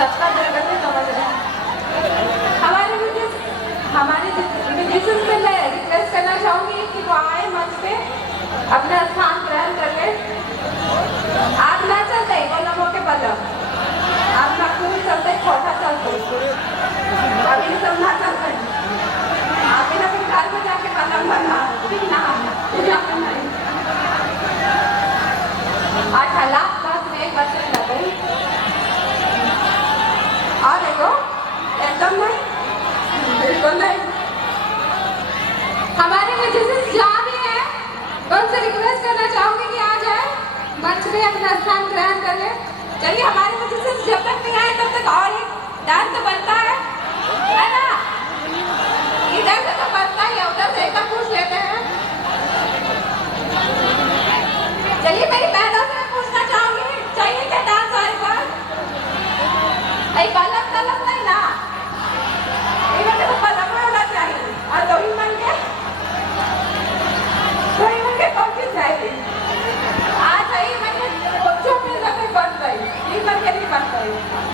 सबका जगह से समझ रहे हैं। हमारे म्यूजिशियंस से मैं रिक्वेस्ट करना चाहूंगी कि वो आए मंच पे अपना स्थान ग्रहण कर ले। आप ना चलते वो लोगों के बलम, आप ना क्यों चलते छोटा चलते, अभी सब ना चलते, आप ना फिर घर में जाके बलम बना ना नहीं। आज हालात बात में एक बच्चे लग गई और देखो एकदम नहीं, बिल्कुल नहीं। हमारे म्यूजिशियंस जहाँ भी हैं, मैं उनसे रिक्वेस्ट करना चाहूंगी कि आ जाए मंच में अपना स्थान ग्रहण कर ले। चलिए हमारे म्यूजिशियंस जब तक नहीं आए तब तक और एक डांस बनता